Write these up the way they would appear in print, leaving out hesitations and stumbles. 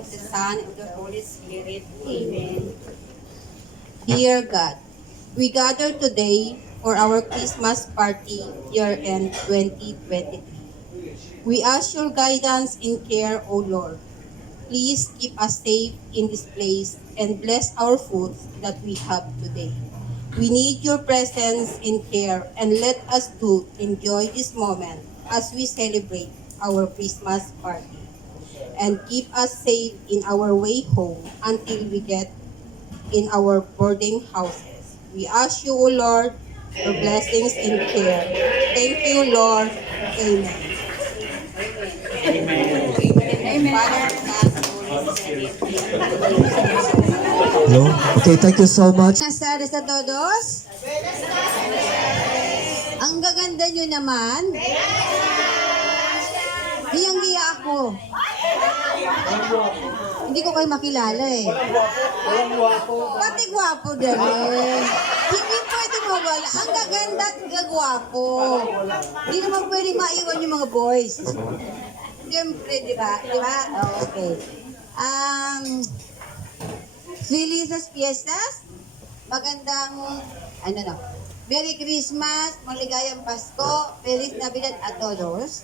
of the Son, and of the Holy Spirit. Amen. Dear God, we gather today for our Christmas party year-end 2023. We ask your guidance and care, O Lord. Please keep us safe in this place and bless our food that we have today. We need your presence and care, and let us do enjoy this moment as we celebrate our Christmas party. And keep us safe in our way home until we get in our boarding houses. We ask you, O Lord, for blessings and care. Thank you, Lord. Amen. Hello? Okay, thank you so much. Buenas tardes a todos. Ang gaganda nyo naman. Hiyang-hiya ako. Hindi ko kayo makilala eh. Pati gwapo din eh. Hindi pwede mawala. Ang gaganda at gagwapo. Hindi naman pwede maiwan yung mga boys. Siyempre, di ba? Di ba? Oh, okay. Felices Fiestas. Magandang, Merry Christmas, maligayang Pasko, Feliz Navidad a todos.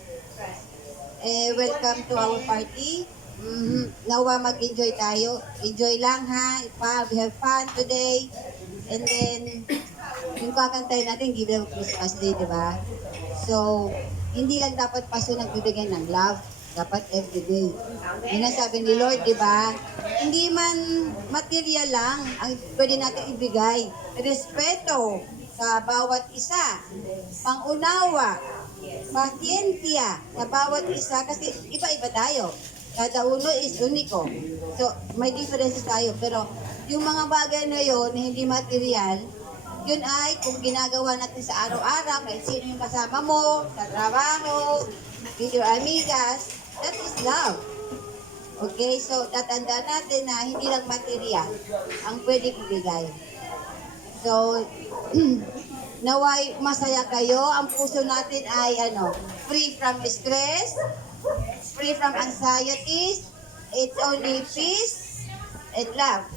Welcome to our party. Nawa mag-enjoy tayo. Enjoy lang ha. We have fun today. And then, yung kakantay natin, give them Christmas Day, di ba? So, hindi lang dapat paso nagbibigay ng love. Dapat everyday. Yun ang sabi ni Lord, di ba? Hindi man material lang ang pwede natin ibigay. Respeto sa bawat isa. Pangunawa. Pasensya sa bawat isa. Kasi iba-iba tayo. Kada uno is uniko. So, may differences tayo. Pero yung mga bagay na yun, na hindi material, yun ay kung ginagawa natin sa araw-araw, kahit sino yung kasama mo, sa trabaho, with your amigas, that is love. Okay, so tatanda natin na hindi lang material ang pwede ibigay. So, naway masaya kayo. Ang puso natin ay free from stress, free from anxieties. It's only peace and love.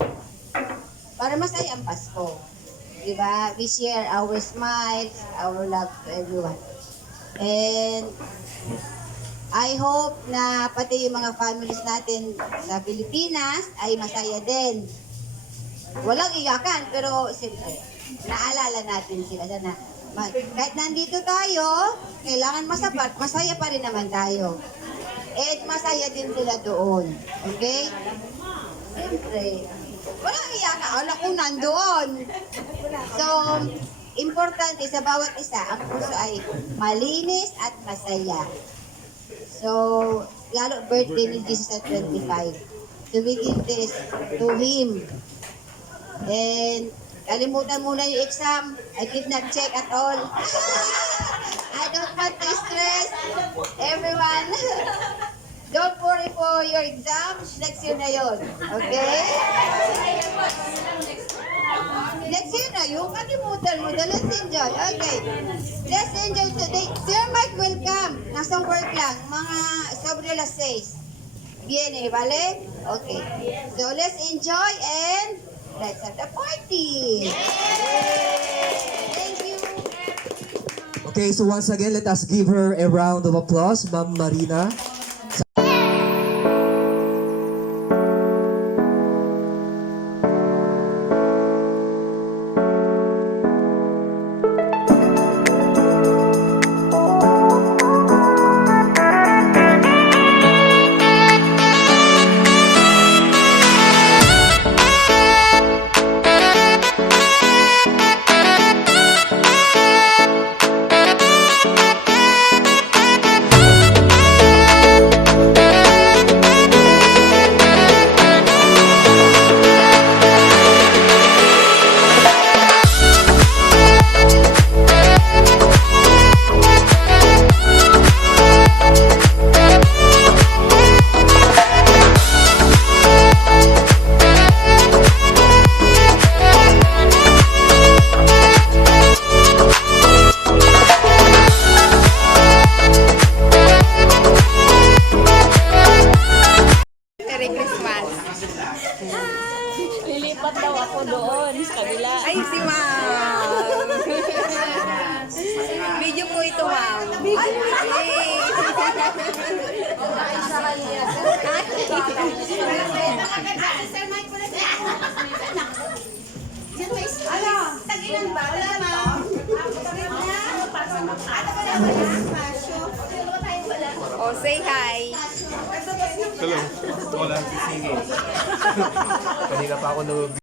Para masaya ang Pasko. Diba? We share our smiles, our love to everyone. And I hope na pati yung mga families natin sa Pilipinas ay masaya din. Walang iyakan, pero siyempre, naalala natin sila na kahit nandito tayo, kailangan masapat, masaya pa rin naman tayo. At masaya din sila doon. Okay? Siyempre, walang iyakan. Wala kung nandoon. So, importante sa bawat isa, ang puso ay malinis at masaya. So, lalo birthday ni Jesus at 25. So, we give this to Him. And, kalimutan muna yung exam. I did not check at all. I don't want to stress everyone. Don't worry for your exam. Next year na yun. Okay? Next year na yung kalimutan mo. Let's enjoy. Okay. Let's enjoy today. Sir Mike will come. Nasa work lang. Mga sobre las 6. Viene, vale? Okay. So let's enjoy and let's have the party. Thank you. Okay, so once again, let us give her a round of applause, Ma'am Marina. Lilipat daw ako doon sa kabila. Ay, si ma'am. Video po ito, ma'am. Oh, say hi. Hello. Wala, sisingin. Kanina pa ako nag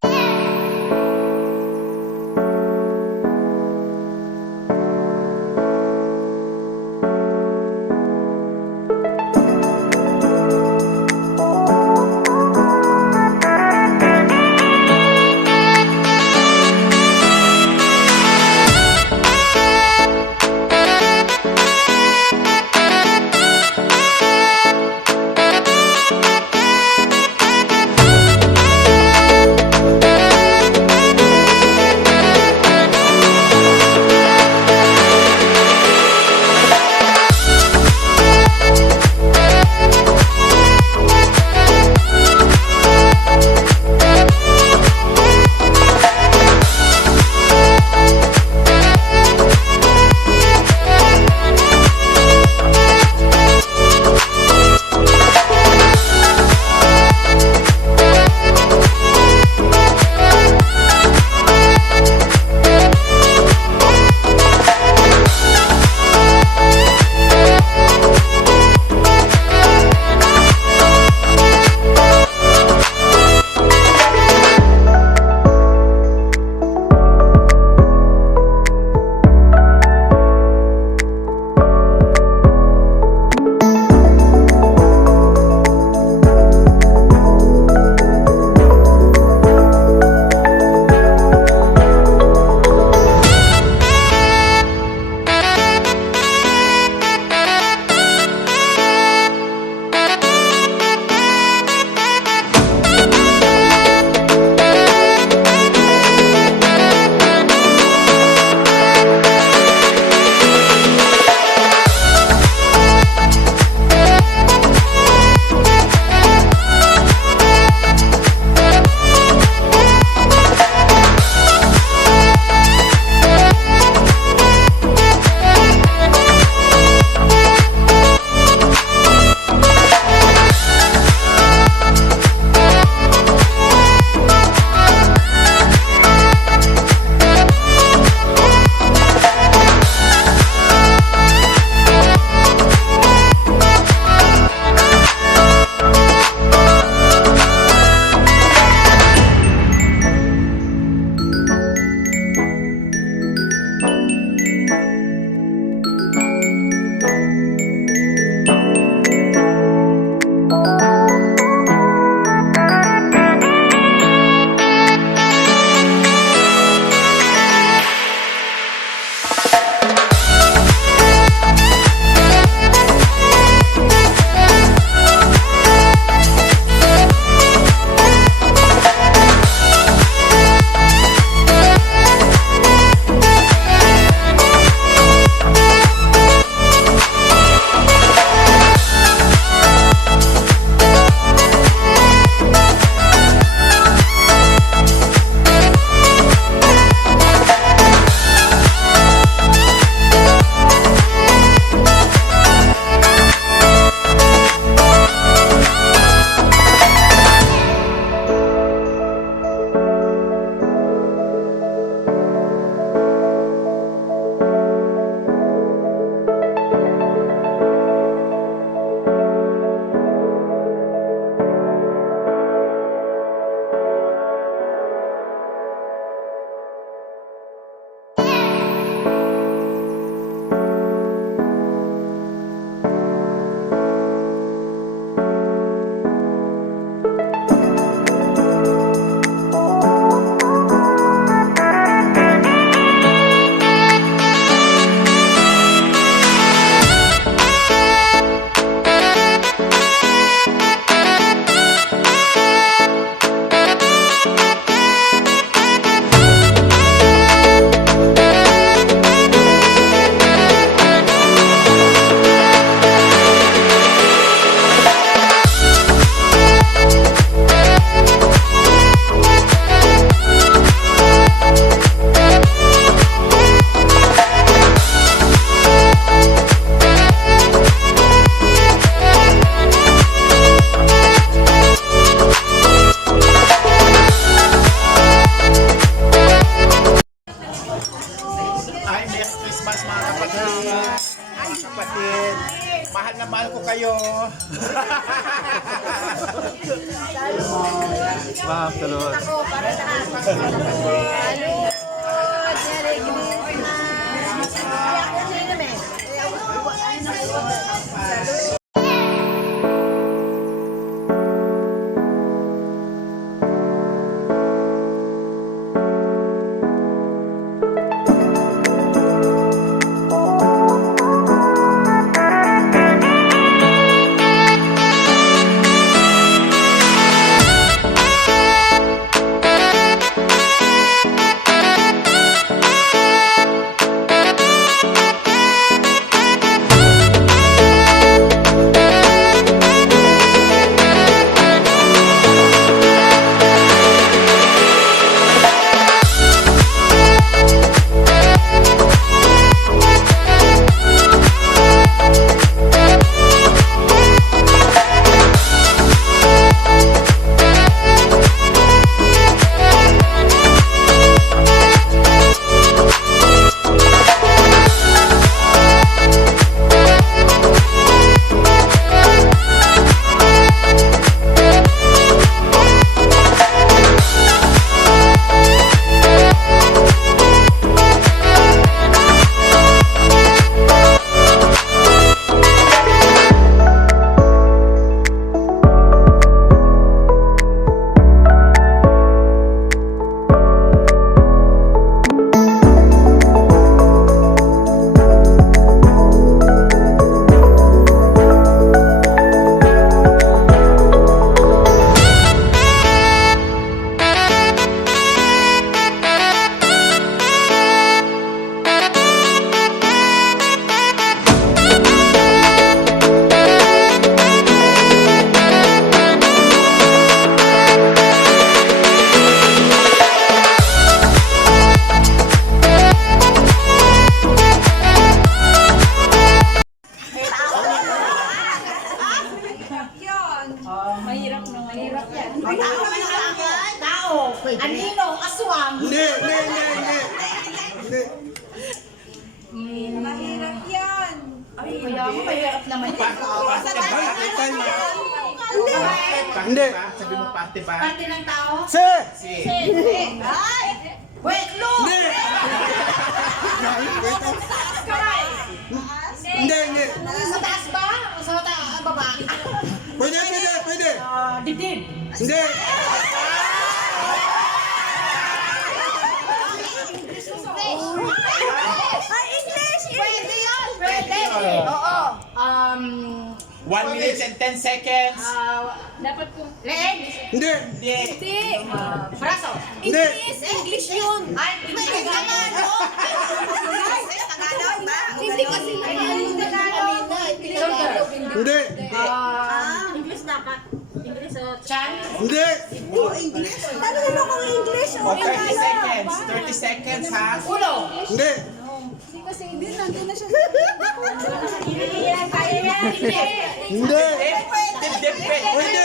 Ma'am, salud. Anino, aswang. Hindi. Mahirap yan. Ay, kaya ako mahirap naman yan. Hindi. Sabi mo parte ba? Parte ng tao? Si. Ay! Wait, look! Hindi. Sa taas ba? O sa baba? Pwede. Dibdib. Hindi. Ay, English! Pwede yun! Pwede! Oo. 1 minute and 10 seconds. Dapat kong... Leeg? Hindi. Hindi. Braso? Hindi. English yun! Ay, English ka nga, no? Tagalog ba? Hindi kasi Tagalog. Shoulder? Hindi. English dapat. English o chan? Hindi. O 30 seconds. 30 seconds ha. Ulo? Hindi. Kaya yan. Hindi. Dip. Pwede.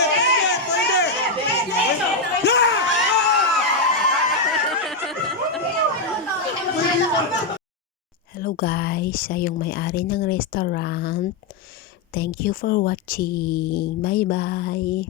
Hello guys, siya yung may-ari ng restaurant. Thank you for watching. Bye-bye.